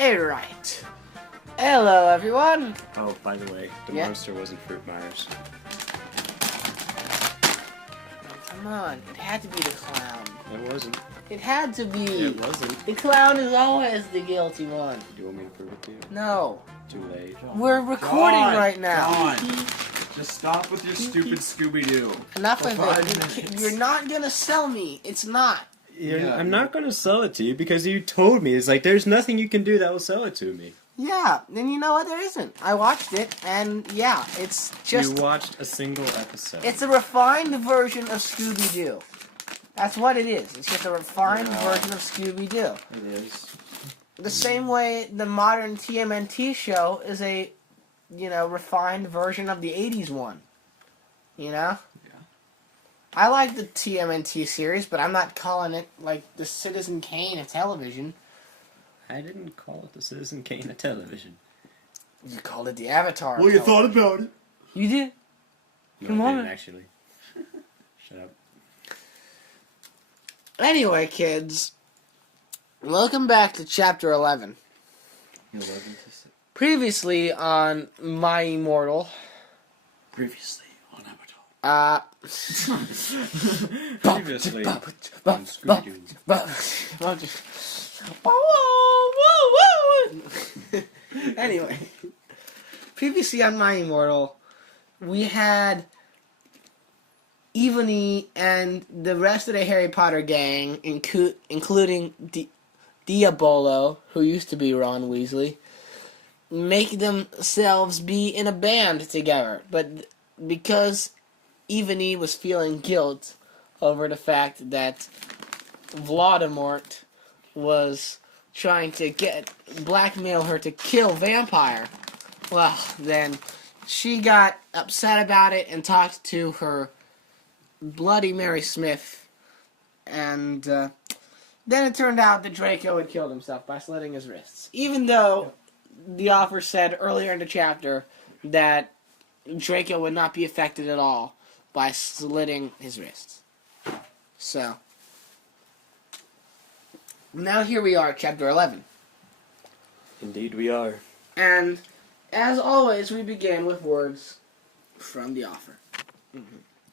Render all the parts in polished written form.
Alright. Hello, everyone. Oh, by the way, the monster wasn't Fruit Myers. Come on, it had to be the clown. It wasn't. It had to be. It wasn't. The clown is always the guilty one. Do you want me to prove it to you? No. Too late. We're recording right now. Just stop with your stupid Scooby-Doo. Enough of it. You're not gonna sell me. It's not. I'm not going to sell it to you because you told me. It's like, there's nothing you can do that will sell it to me. Yeah, then you know what? There isn't. I watched it, and yeah, it's just... You watched a single episode. It's a refined version of Scooby-Doo. That's what it is. It's just a refined version of Scooby-Doo. It is. The same way the modern TMNT show is a, refined version of the 80s one. You know? I like the TMNT series, but I'm not calling it, like, the Citizen Kane of television. I didn't call it the Citizen Kane of television. You called it the Avatar. Well, you thought about it. You did? No, Come I on. didn't, actually. Shut up. Anyway, kids, welcome back to Chapter 11. Previously on My Immortal. Previously on Avatar. Previously on Scooby-Doo. Anyway, previously on My Immortal, we had Evany and the rest of the Harry Potter gang, including Diabolo, who used to be Ron Weasley, make themselves be in a band together. But because Evany was feeling guilt over the fact that Voldemort was trying to blackmail her to kill Vampire, well, then she got upset about it and talked to her Bloody Mary Smith, and then it turned out that Draco had killed himself by slitting his wrists, even though the author said earlier in the chapter that Draco would not be affected at all by slitting his wrists. So, now here we are, Chapter 11. Indeed we are. And, as always, we begin with words from the author.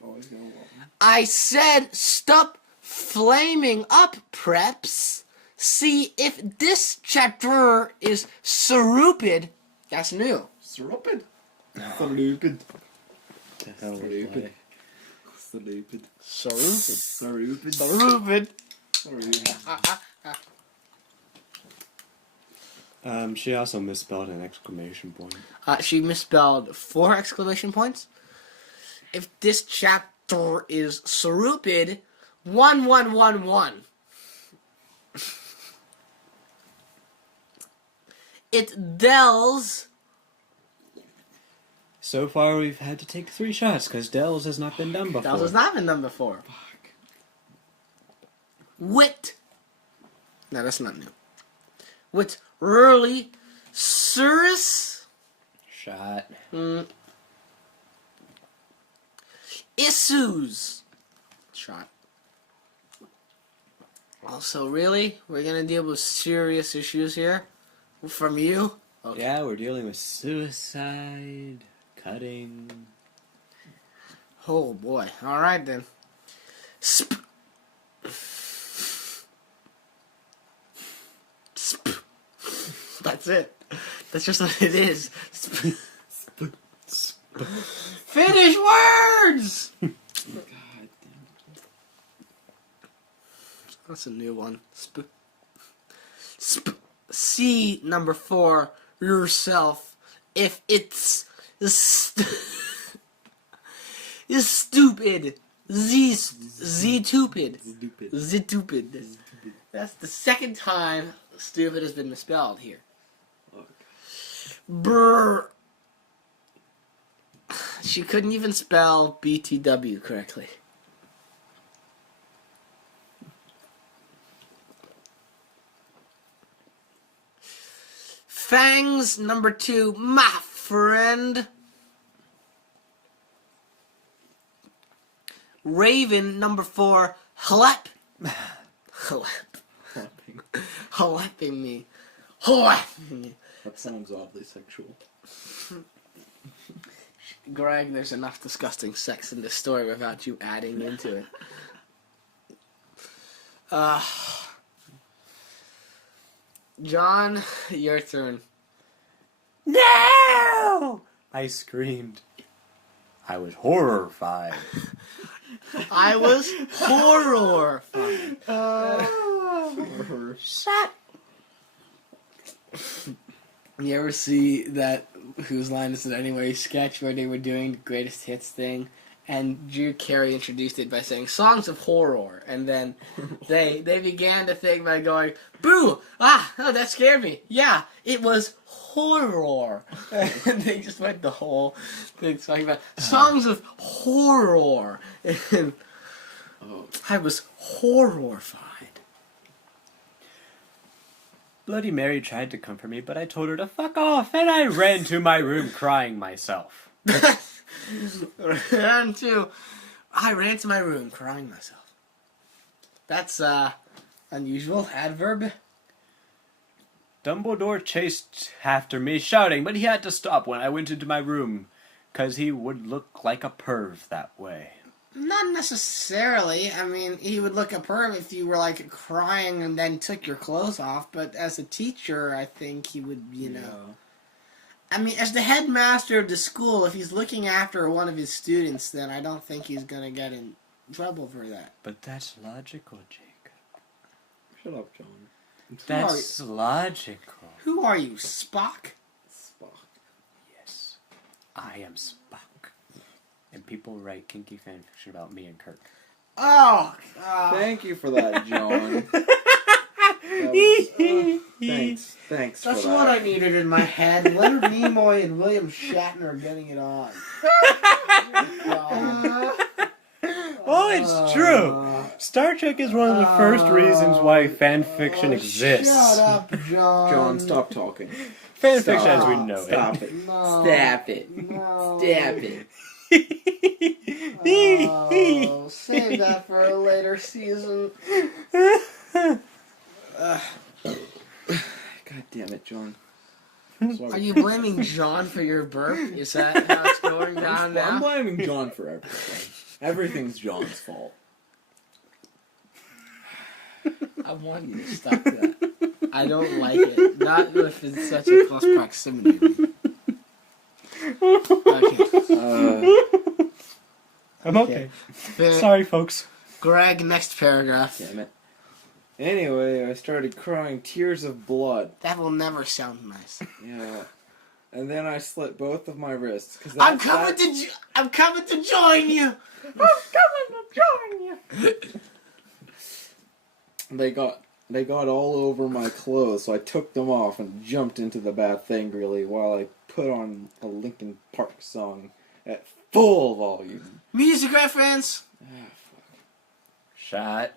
Always gonna love him. I said stop flaming up, preps. See if this chapter is stupid. That's new. Stupid. Stupid. The hell was Stupid. that? Stupid. Stupid. Stupid. Stupid. She also misspelled an exclamation point. She misspelled 4 exclamation points. If this chapter is stupid, 1111. It dells. So far, we've had to take 3 shots because Dells has not been done before. Dells has not been done before. Wit. No, that's not new. Wit early Cirrus. Shot. Issues. Shot. Also, really? We're gonna deal with serious issues here? From you? Okay. Yeah, we're dealing with suicide, cutting. Oh boy. Alright then. That's it. That's just what it is. Finish words! God damn. That's a new one. See number 4 yourself if it's is stupid. Z-tupid. Z-tupid. That's the second time stupid has been misspelled here. Look. Brr. She couldn't even spell BTW correctly. Fangs number 2, my friend. Raven number 4, halep. Halepping me. That sounds oddly sexual. Greg, there's enough disgusting sex in this story without you adding into it. John, your turn. No! I screamed. I was horrified. I was horrified. Shut. You ever see that Whose Line Is It Anyway sketch where they were doing the greatest hits thing, and Drew Carey introduced it by saying songs of horror, and then they began the thing by going, boo! Oh, that scared me. Yeah, it was horror. And they just went the whole thing talking about songs of horror. And I was horrified. Bloody Mary tried to comfort me, but I told her to fuck off, and I ran to my room crying myself. I ran to my room crying myself. That's unusual adverb. Dumbledore chased after me, shouting, but he had to stop when I went into my room, 'cause he would look like a perv that way. Not necessarily. I mean, he would look a perv if you were, like, crying and then took your clothes off, but as a teacher, I think he would, you know... Yeah. I mean, as the headmaster of the school, if he's looking after one of his students, then I don't think he's gonna get in trouble for that. But that's logical, Jacob. Shut up, John. That's logical. Who are you, Spock? Spock. Yes, I am Spock. And people write kinky fanfiction about me and Kirk. Oh! Thank you for that, John. Thanks for That's that. what I needed in my head. Leonard Nimoy and William Shatner getting it on. Oh, it's true. Star Trek is one of the first reasons why fanfiction exists. Shut up, John. John, stop talking. Fanfiction Stop. as we know Stop it. No. Stop it. No. Stop it. Oh, save that for a later season. God damn it, John. Are you blaming John for your burp? Is that how it's going down I'm now? blaming John for everything. Everything's John's fault. I want you to stop that. I don't like it. Not if it's such a close proximity. Okay. I'm okay. Then, Sorry, folks. Greg, next paragraph. Damn it. Anyway, I started crying tears of blood. That will never sound nice. Yeah. And then I slit both of my wrists. Cause I'm coming to join you. I'm coming to join you. They got all over my clothes, so I took them off and jumped into the bath angrily while I put on a Linkin Park song at full volume. Music reference. Shot.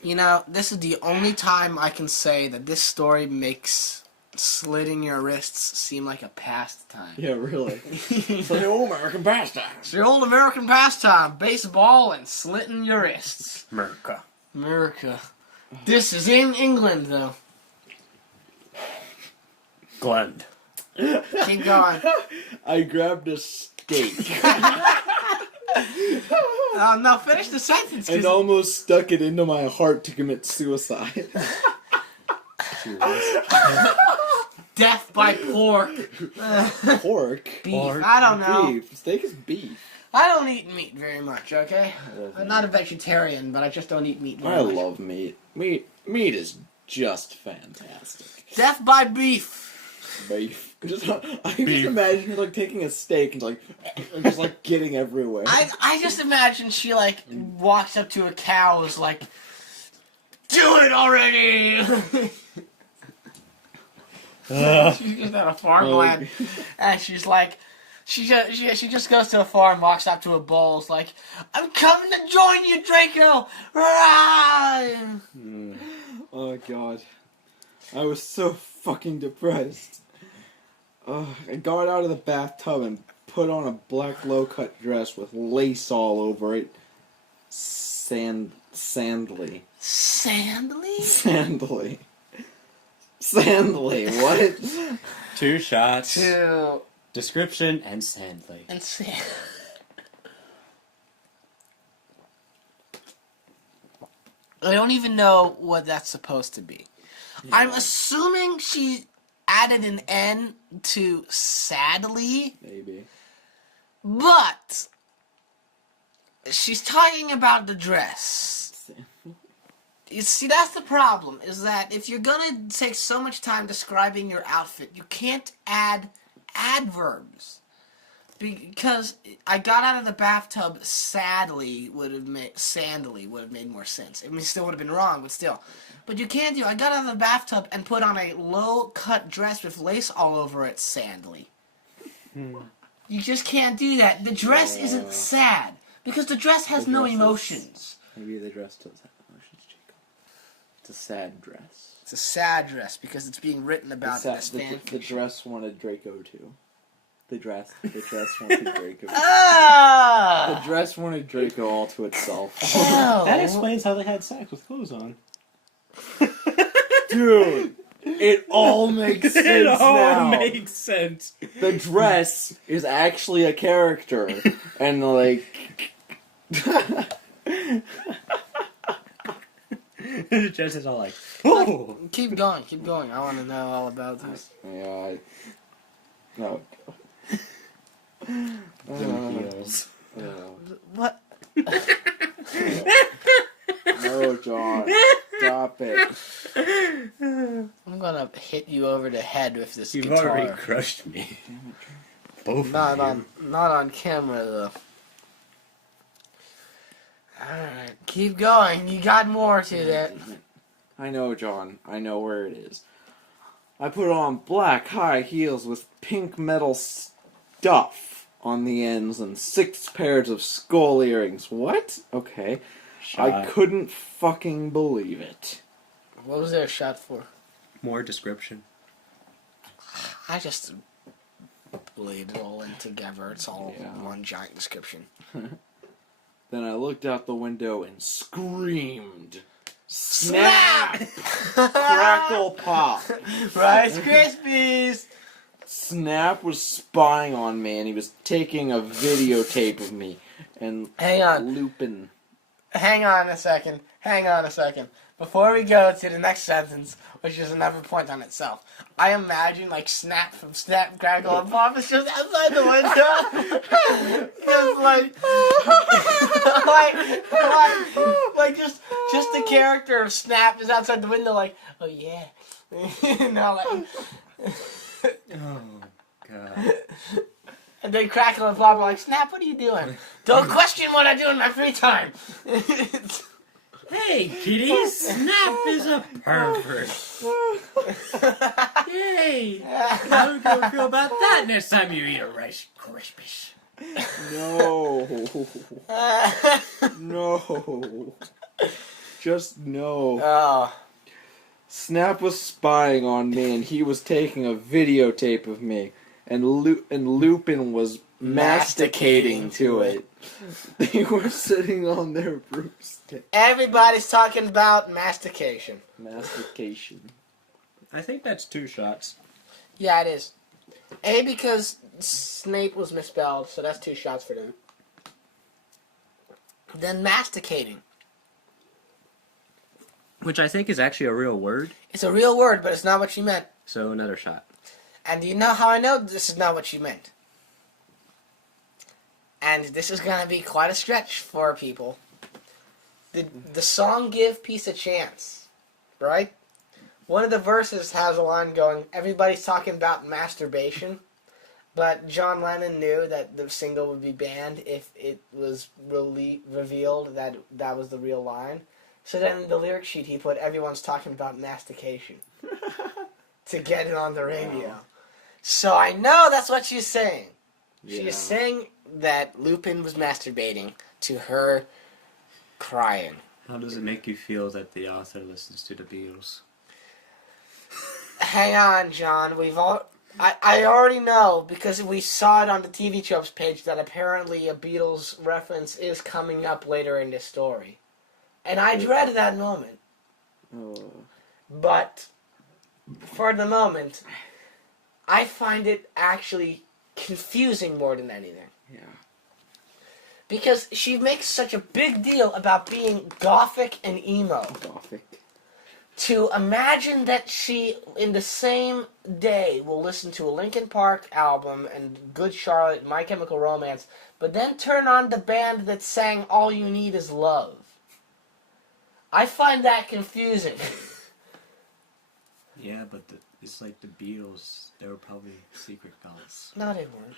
You know, this is the only time I can say that this story makes slitting your wrists seem like a pastime. Yeah, really. It's the old American pastime. It's the old American pastime, baseball and slitting your wrists. America. America. This is in England, though. Glenn. Keep going. I grabbed a steak No, finish the sentence. and almost stuck it into my heart to commit suicide. Death by pork. Pork? Beef. Pork. I don't know. Beef. Steak is beef. I don't eat meat very much, okay? I'm not a vegetarian, but I just don't eat meat very I much. love meat. Meat is just fantastic. Death by beef. Beef. I can just imagine her like taking a steak and just getting everywhere. I just imagine she like walks up to a cow, is like, Do it already! She's at a farmland, and she's like, she just goes to a farm, walks up to a bull, is like, I'm coming to join you, Draco! Rah! Oh god. I was so fucking depressed. I got out of the bathtub and put on a black low-cut dress with lace all over it. Sandly. Sandly? Sandly, what? 2 shots. 2 Description and Sandly. and I don't even know what that's supposed to be. Yeah. I'm assuming she added an N to sadly. Maybe. But she's talking about the dress. You see, that's the problem, is that if you're gonna take so much time describing your outfit, you can't add adverbs. Because I got out of the bathtub sandly would have made more sense. I mean, it still would have been wrong, but still. But you can't do, I got out of the bathtub and put on a low-cut dress with lace all over it sandly. You just can't do that. The dress isn't sad, because the dress has no emotions. Maybe the dress does have emotions, Jacob. It's a sad dress. It's a sad dress, because it's being written about in this fan the dress wanted Draco too. The dress wanted Draco. Ah! The dress wanted Draco all to itself. That explains how they had sex with clothes on. Dude, it all makes sense It all now. makes sense. The dress is actually a character, and like. The dress is all like, oh! Keep going. I want to know all about this. Yeah, no. Heels. What? No, John. Stop it. I'm gonna hit you over the head with this You've guitar. already crushed me. Both Not of you. not on camera though. Alright, keep going. You got more to that. I know, John. I know where it is. I put on black high heels with pink metal stuff on the ends and 6 pairs of skull earrings. What? Okay. Shot. I couldn't fucking believe it. What was there a shot for? More description. I just laid it all in together. It's all Yeah. one giant description. Then I looked out the window and screamed. Snap! Crackle pop. Rice Krispies! Snap was spying on me, and he was taking a videotape of me and Hang on. looping. Hang on a second. Before we go to the next sentence, which is another point on itself, I imagine like Snap from Snap, Crackle, and Pop is just outside the window, just like just the character of Snap is outside the window, like, oh yeah, no, like, Oh, God. and then Crackle and Pop are like, Snap, what are you doing? Don't question what I do in my free time. Hey, kitty, Snap is a pervert. Yay! How are you going to feel about that next time you eat a Rice Krispies? No. No. Just no. Oh. Snap was spying on me, and he was taking a videotape of me, and Lupin was masticating to it. They were sitting on their broomstick. Everybody's talking about mastication. Mastication. I think that's 2 shots. Yeah, it is. A, because Snape was misspelled, so that's 2 shots for them. Then masticating. Which I think is actually a real word. It's a real word, but it's not what she meant. So another shot. And do you know how I know this is not what she meant? And this is going to be quite a stretch for people. The song Give Peace a Chance, right? One of the verses has a line going, everybody's talking about masturbation, but John Lennon knew that the single would be banned if it was revealed that that was the real line. So then in the lyric sheet he put, everyone's talking about mastication. To get it on the radio. Wow. So I know that's what she's saying. Yeah. She's saying that Lupin was masturbating to her crying. How does it make you feel that the author listens to the Beatles? Hang on, John. I already know because we saw it on the TV Tropes page that apparently a Beatles reference is coming up later in this story. And I dread that moment. Oh. But for the moment, I find it actually confusing more than anything. Yeah. Because she makes such a big deal about being gothic and emo. Gothic. To imagine that she, in the same day, will listen to a Linkin Park album and Good Charlotte, My Chemical Romance, but then turn on the band that sang All You Need Is Love. I find that confusing. Yeah, but it's like the Beatles. They were probably secret cults No, they weren't.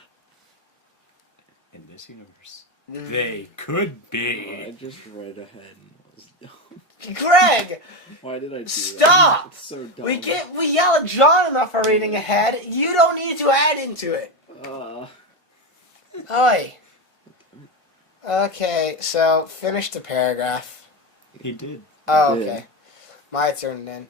in this universe. They could be. I just read ahead and was dumb. Greg! Why did I do Stop! that? It's so dumb. We yell at John enough for reading ahead. You don't need to add into it. Oi. Okay, so finish the paragraph. He did. Oh, Yeah. okay. My turn then.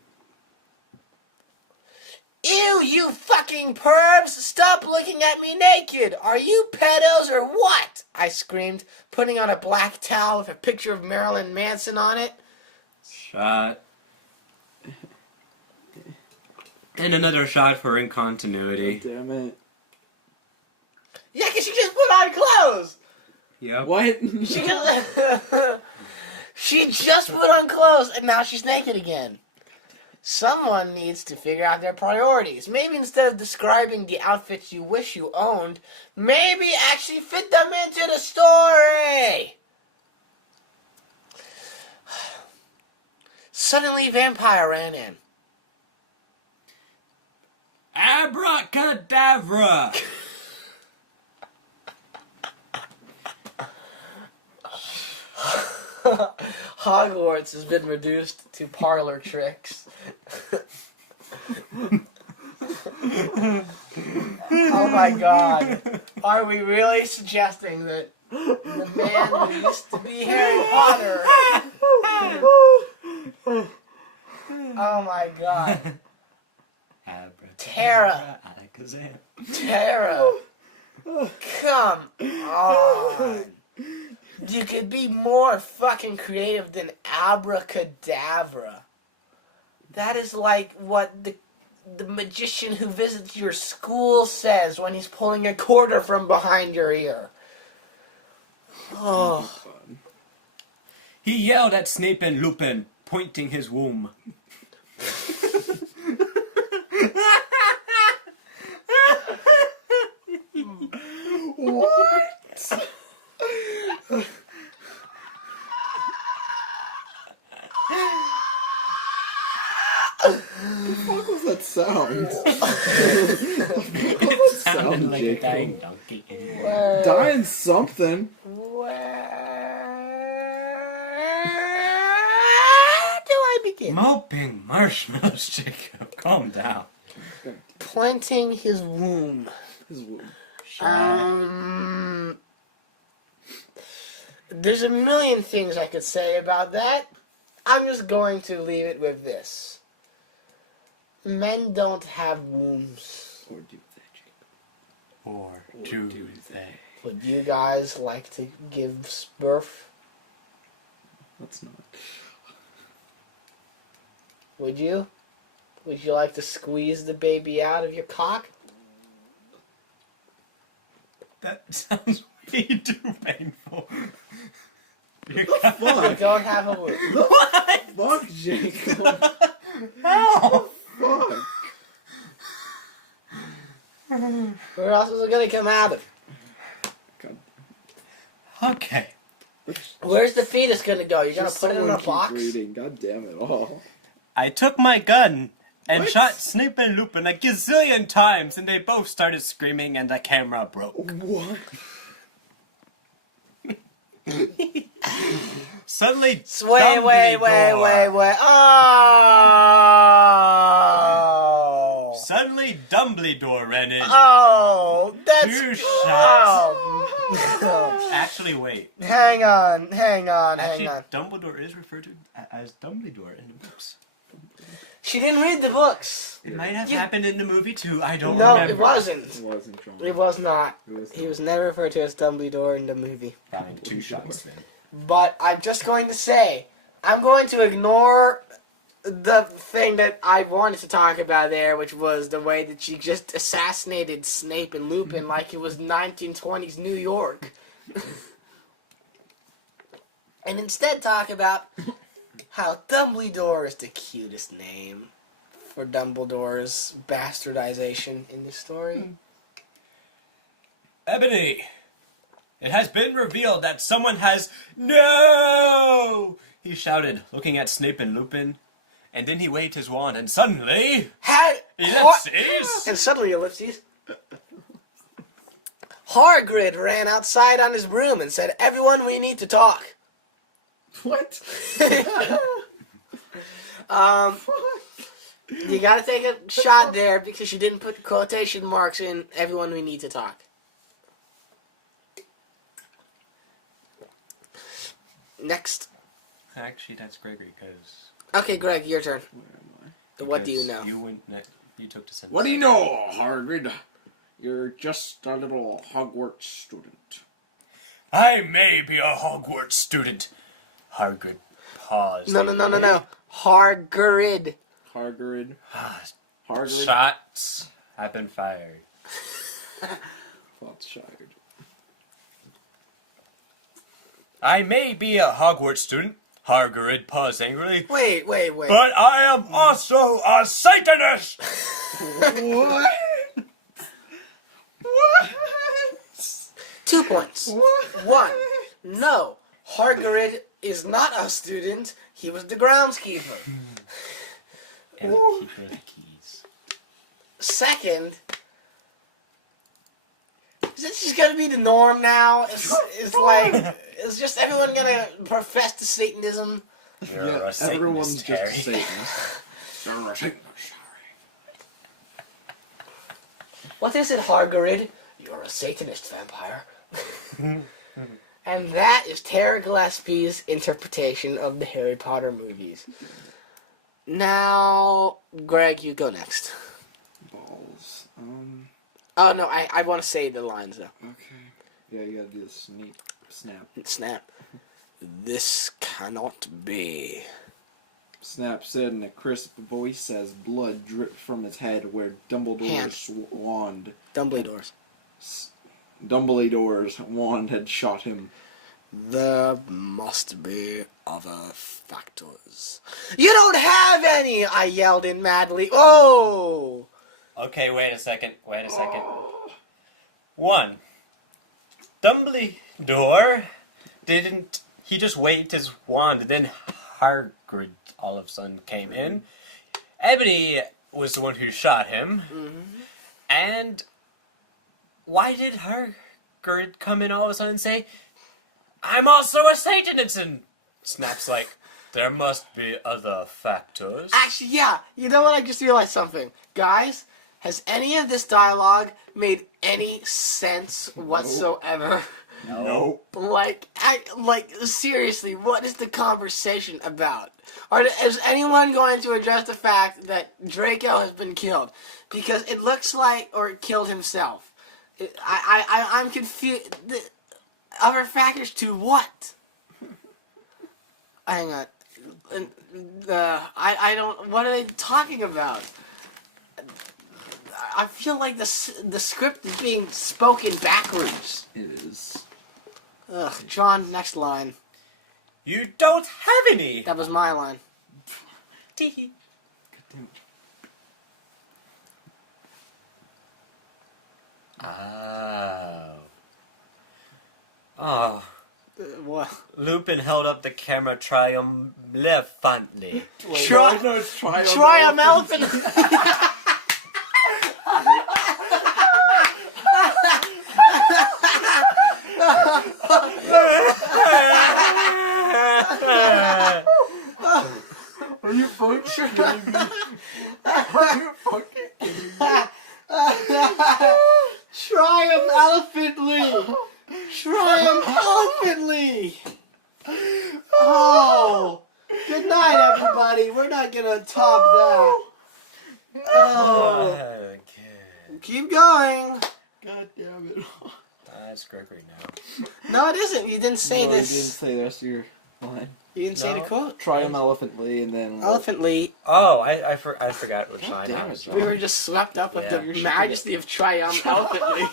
Ew, you fucking pervs! Stop looking at me naked! Are you pedos or what? I screamed, putting on a black towel with a picture of Marilyn Manson on it. Shot. And another shot for incontinuity. Damn it. Yeah, because she just put on clothes! Yep. What? She just, she just put on clothes and now she's naked again. Someone needs to figure out their priorities. Maybe instead of describing the outfits you wish you owned, maybe actually fit them into the story. Suddenly, Vampire ran in. Abracadabra! Hogwarts has been reduced to parlor tricks. Oh my god. Are we really suggesting that the man who used to be Harry Potter... Oh my god. Tara. Tara. Come on. You could be more fucking creative than abracadabra. That is like what the magician who visits your school says when he's pulling a quarter from behind your ear. Oh. He yelled at Snape and Lupin, pointing his womb. What? The fuck was that sound? What was that sound, like a Jacob? dying donkey. Dying something. Where do I begin? Moping marshmallows, Jacob. Calm down. Planting his womb. His womb. There's a million things I could say about that. I'm just going to leave it with this. Men don't have wombs. Or do they, Jacob? Or do they? Would you guys like to give birth? Let's not. Would you? Would you like to squeeze the baby out of your cock? That sounds way too painful. You don't have a womb. What? Fuck, Jacob. How? Fuck. Where else is it going to come out of? God. Okay. Where's the fetus going to go? You're going to Just put it in someone a keep box? reading. God damn it all. I took my gun and What? shot Snape and Lupin a gazillion times, and they both started screaming, and the camera broke. What? Suddenly, Wait. Dumbledore. Oh. Suddenly, Dumbledore ran in. Oh, that's Two Oh. Actually, wait. Hang on. Actually, Dumbledore is referred to as Dumbledore in the books. She didn't read the books. It might have happened in the movie too. I don't No, remember. it wasn't. It wasn't John. It was not. It was He was never referred to as Dumbledore in the movie. Fine, 2 shots then. But I'm just going to say, I'm going to ignore the thing that I wanted to talk about there, which was the way that she just assassinated Snape and Lupin like it was 1920s New York. And instead talk about how Dumbledore is the cutest name for Dumbledore's bastardization in the story. Ebony! It has been revealed that someone has... No! He shouted, looking at Snape and Lupin. And then he waved his wand, and suddenly... Ellipses! And suddenly, ellipses. Hagrid ran outside on his broom and said, "Everyone, we need to talk." What? You gotta take a shot there because you didn't put quotation marks in "everyone, we need to talk." Next. Actually, that's Gregory, because... Okay, Greg, your turn. Where am I? The what do you know? You went next. You took the sentence. What do you know, Hagrid? You're just a little Hogwarts student. I may be a Hogwarts student. Hagrid paused. No. Hagrid. Hagrid. Hagrid. Shots have been fired. Thoughts shired. I may be a Hogwarts student. Hagrid paused angrily. Wait. But I am also a Satanist! What? What? 2 points. What? 1. No. Hagrid is not a student. He was the groundskeeper. And keeper of the keys. Second, is this just gonna be the norm now? It's like, is just everyone gonna profess to Satanism? You're Yeah, a Satanist, everyone's just a Harry. Satanist. You're a Satanist, What is it, Hagrid? You're a Satanist vampire. And that is Tara Gillespie's interpretation of the Harry Potter movies. Now, Greg, you go next. Balls. Oh, no, I want to say the lines, though. Okay. Yeah, you gotta do the snap. Snap. This cannot be. Snap said in a crisp voice as blood dripped from his head where Dumbledore's wand... Dumbledore's. Dumbledore's wand had shot him. There must be other factors. You don't have any! I yelled in madly. Oh! Okay, wait a second. 1. Dumbledore didn't... He just waved his wand, and then Hagrid all of a sudden came in. Ebony was the one who shot him. Mm-hmm. And why did Hagrid come in all of a sudden and say, "I'm also a Satanist"? And Snap's like, there must be other factors. Actually, yeah. You know what? I just realized something. Guys, has any of this dialogue made any sense whatsoever? Nope. Like, seriously, what is the conversation about? Is anyone going to address the fact that Draco has been killed? Because it looks like, or killed himself. I'm confused. Other factors to what? Hang on. I don't. What are they talking about? I feel like the script is being spoken backwards. It is. Ugh, John, next line. You don't have any! That was my line. Tee. Oh. Oh. What? Lupin held up the camera triumphantly. No, it's Triumphant. Are you fucking kidding me? Are you fucking kidding me? Triumphantly! Triumphantly! Oh! Good night, everybody. We're not gonna top that. Oh! Okay. Keep going. God damn it. That's Gregory now. No, it isn't. You didn't say No, you this. didn't say the rest of your line. You didn't say the No. quote. Triumphantly and then... Elephantly. Oh, I forgot which line damn I it, was John. We were just swept up with Yeah. the majesty of triumphantly.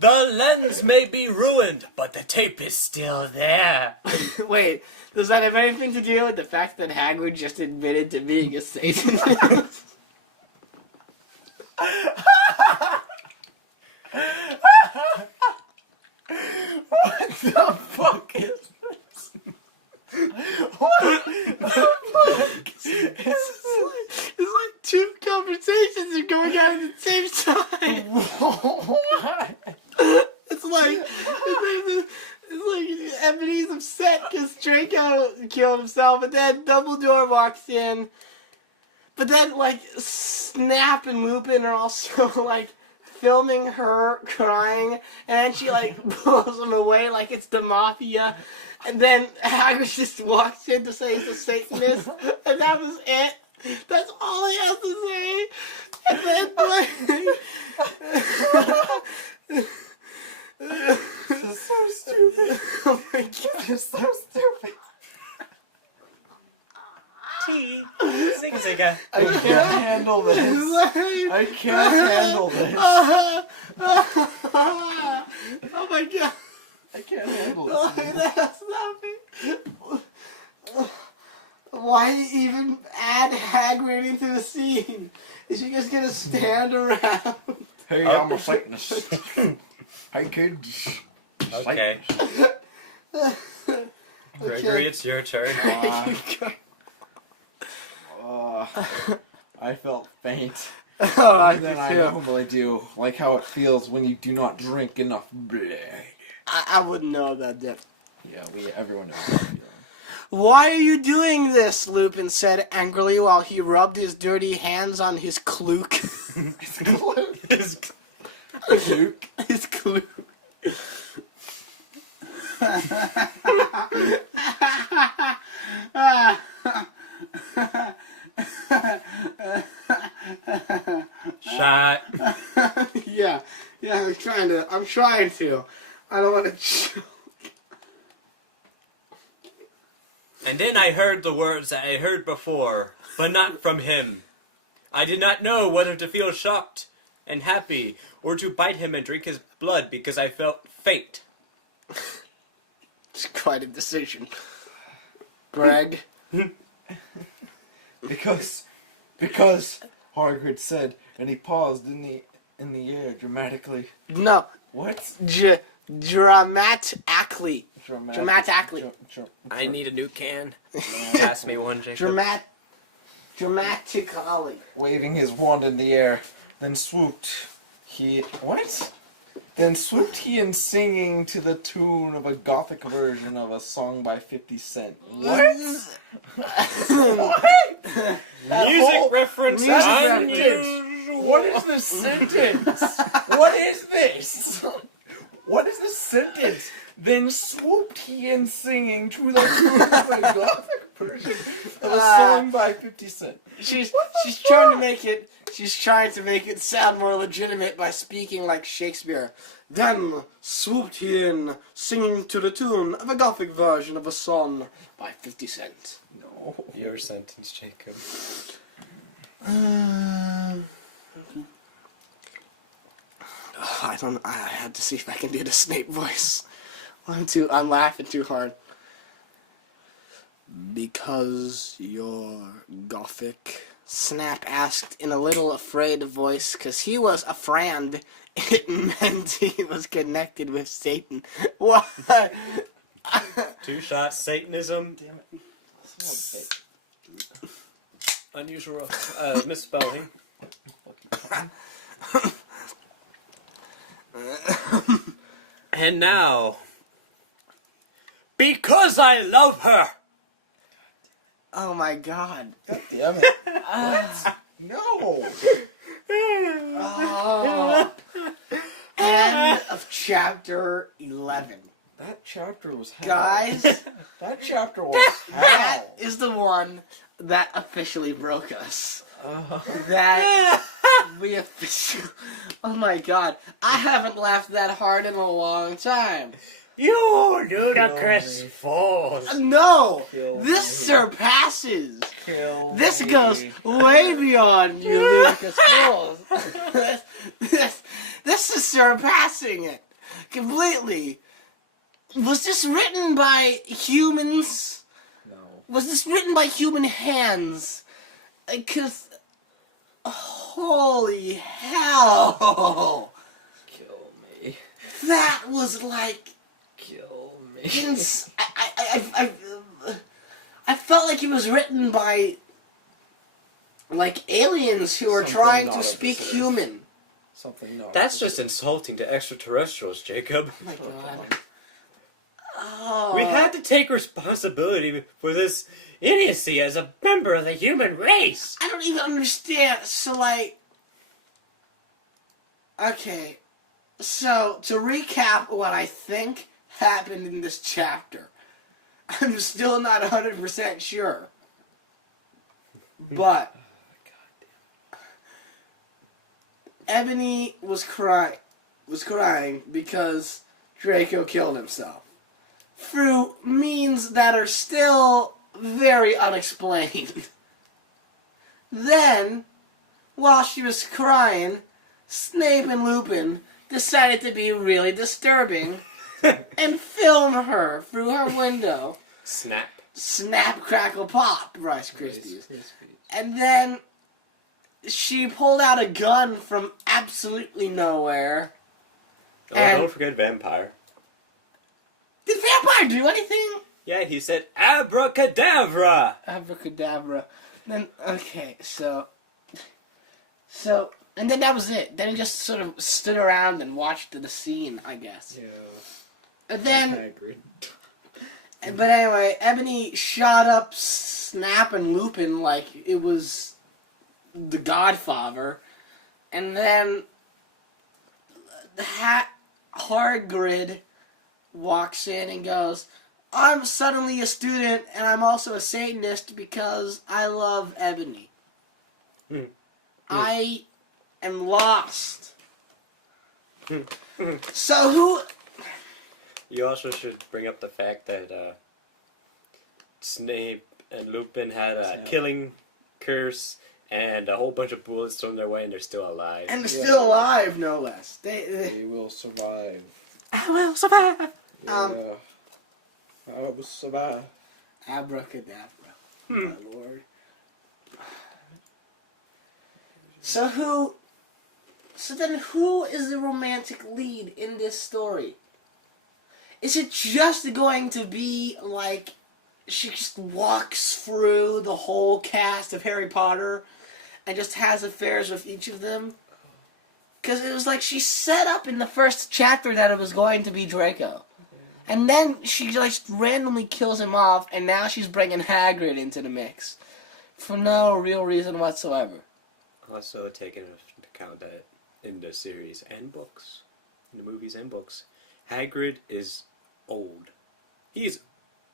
The lens may be ruined, but the tape is still there. Wait, does that have anything to do with the fact that Hagrid just admitted to being a Satanist? What the fuck is this? What the fuck? It's like two conversations are going on at the same time. It's like Ebony's upset because Draco killed himself, and then Dumbledore walks in. But then, like, Snap and Lupin are also, like, filming her crying, and then she, like, pulls them away like it's the Mafia. And then Hagrid just walks in to say he's a Satanist, and that was it. That's all he has to say. And then, like... This is so stupid. Oh my god. You're so stupid. Zigga. I can't handle this. I can't handle this. Oh my god. I can't handle Oh, this. that's nothing. Why even add Hagrid into the scene? Is she just gonna stand around? Hey, I'm a Satanist. Hey, kids. Okay. Gregory, it's your turn. I felt faint. Oh, I More than I normally do. Like how it feels when you do not drink enough blood. I wouldn't know about that. Yeah, everyone knows that feeling. Why are you doing this? Lupin said angrily while he rubbed his dirty hands on his cluke. His Luke. His cluke. Shot. Yeah, I'm trying to. I don't want to choke. And then I heard the words that I heard before, but not from him. I did not know whether to feel shocked and happy, or to bite him and drink his blood because I felt faint. It's quite a decision. Greg? Because Hagrid said, and he paused in the air dramatically. No. What? Dramatically. Dramatically. I need a new can. Pass me one, Jacob. Dramatically. Waving his wand in the air, then swooped he... What? Then swooped he in singing to the tune of a gothic version of a song by 50 Cent. What? What? Music reference Music unusual. What is this sentence? What is this? What is this sentence? Then swooped he in singing to the tune of a gothic version of a song by 50 Cent. She's trying to make it sound more legitimate by speaking like Shakespeare. Then swooped he in, singing to the tune of a gothic version of a song by 50 Cent. No. Your sentence, Jacob. I had to see if I can do the Snape voice. I'm laughing too hard. Because you're gothic? Snap asked in a little afraid voice, because he was a friend. It meant he was connected with Satan. What? Two shots, Satanism. Damn it. Unusual misspelling. And now, because I love her, Oh my god. God damn it. Ah. No. Oh. End of chapter 11. That chapter was hell. Guys, That chapter was that hell. is the one that officially broke us. That we officially... Oh my god. I haven't laughed that hard in a long time. You ludicrous fools. No! Kill This me. surpasses. Kill This me. goes way beyond you ludicrous fools. This is surpassing it completely. Was this written by humans? No. Was this written by human hands? Because, holy hell, Kill me. that was like, Kill me. I felt like it was written by, like, aliens who are Something trying not to of speak this earth. human. Something not. That's just insulting to extraterrestrials, Jacob. Oh my god. Oh. We had to take responsibility for this idiocy as a member of the human race. I don't even understand. So, like... Okay. So, to recap what I think happened in this chapter. I'm still not 100% sure. But... Ebony was crying because Draco killed himself. Through means that are still very unexplained. Then, while she was crying, Snape and Lupin decided to be really disturbing and film her through her window. Snap. Snap, crackle, pop, Rice Krispies. And then she pulled out a gun from absolutely nowhere. Oh, And- don't forget vampire. Did Vampire do anything? Yeah, he said abracadabra. Abracadabra. Then, okay, so, and then that was it. Then he just sort of stood around and watched the scene, I guess. Yeah. And then, Hagrid. but anyway, Ebony shot up Snap and Lupin like it was the Godfather. And then, Hagrid walks in and goes, I'm suddenly a student and I'm also a Satanist because I love Ebony. I am lost. So who... You also should bring up the fact that Snape and Lupin had a killing curse and a whole bunch of bullets thrown their way and they're still alive. And they're still alive, no less. They will survive. I will survive. Yeah. I will survive. Abracadabra. My lord. So then who is the romantic lead in this story? Is it just going to be like she just walks through the whole cast of Harry Potter and just has affairs with each of them? Because it was like she set up in the first chapter that it was going to be Draco. And then she just randomly kills him off, and now she's bringing Hagrid into the mix. For no real reason whatsoever. Also taking into account that in the series and books, in the movies and books, Hagrid is old. He's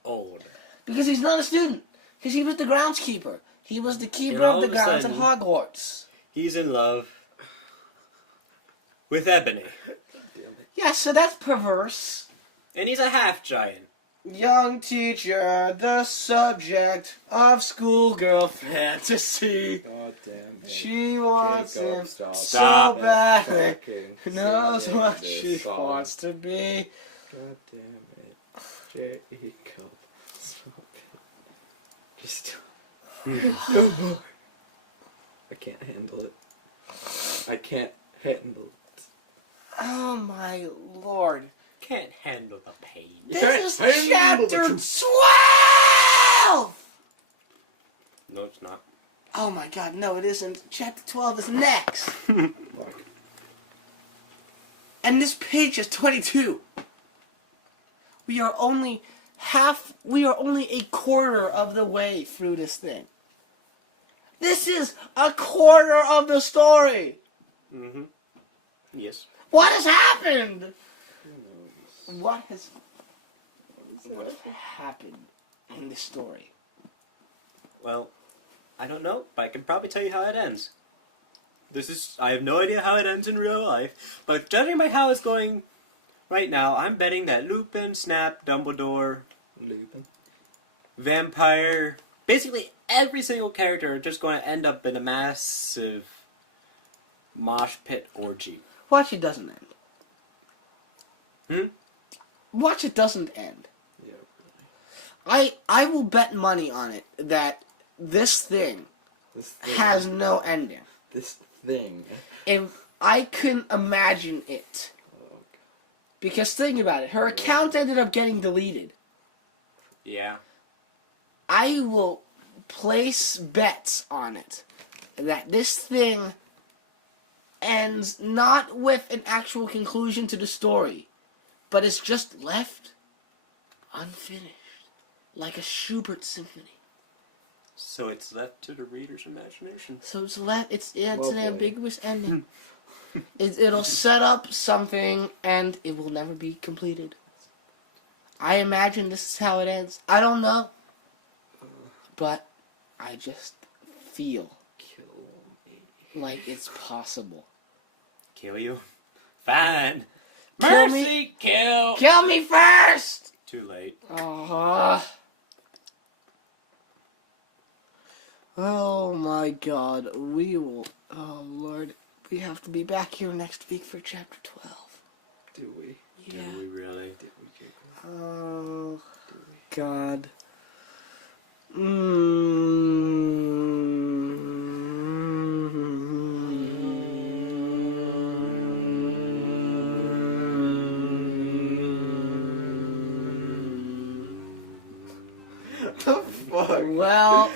old. Because he's not a student. Because he was the groundskeeper. He was the keeper And all of the of a grounds at sudden- Hogwarts. He's in love with Ebony. Yeah, so that's perverse. And he's a half-giant. Young teacher, the subject of schoolgirl fantasy. God damn it. She wants Jacob, him stop. so Stop badly. Fucking Who knows singing what this she song. wants to be. God damn it. Jacob. Stop it. Just. No more. I can't handle it. I can't handle it. Oh my lord. Can't handle the pain. This can't is handle chapter the 12! No, it's not. Oh my god, no it isn't. Chapter 12 is next. Fuck. And this page is 22. We are only We are only a quarter of the way through this thing. This is a quarter of the story. Mm-hmm. Yes. What has happened? What has happened in this story? Well, I don't know, but I can probably tell you how it ends. I have no idea how it ends in real life, but judging by how it's going right now, I'm betting that Lupin, Snap, Dumbledore, Vampire, basically every single character are just going to end up in a massive mosh pit orgy. Watch it doesn't end. Hmm? Watch it doesn't end. Yeah, really. I will bet money on it that this thing has no ending. This thing. If I couldn't imagine it. Oh, Because think about it, her account ended up getting deleted. Yeah. I will place bets on it that this thing ends not with an actual conclusion to the story, but it's just left unfinished, like a Schubert symphony. So it's left to the reader's imagination. So it's left. It's Well an played. ambiguous ending. It'll set up something, and it will never be completed. I imagine this is how it ends. I don't know, but I just feel kill me. like it's possible. Kill you? Fine. Kill Mercy, me. kill. Kill me first. Too late. Oh my God, we will. Oh Lord, we have to be back here next week for chapter 12. Do we? Yeah. Do we really? Did we, Jacob? Oh Do we? God. The fuck? Well,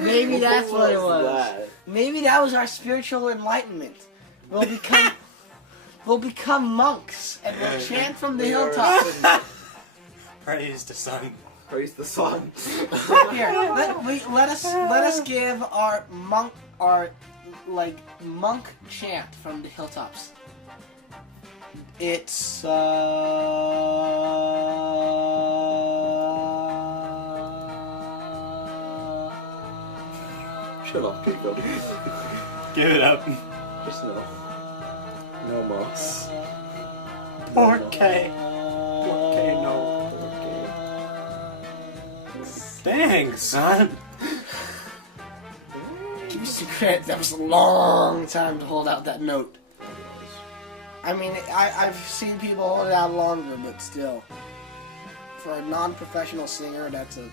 maybe that's what it was. That? Maybe that was our spiritual enlightenment. We'll become monks and we'll chant from the We are hilltops. Praise the sun. Praise the sun. Here, let us give our monk chant from the hilltops. It's Shut up, Jacob. Give it up. Just no. No monks. Porque. Porque no. Dang, son. Give me some credit. That was a long time to hold out that note. I mean, I've seen people hold it out longer, but still, for a non-professional singer, that's a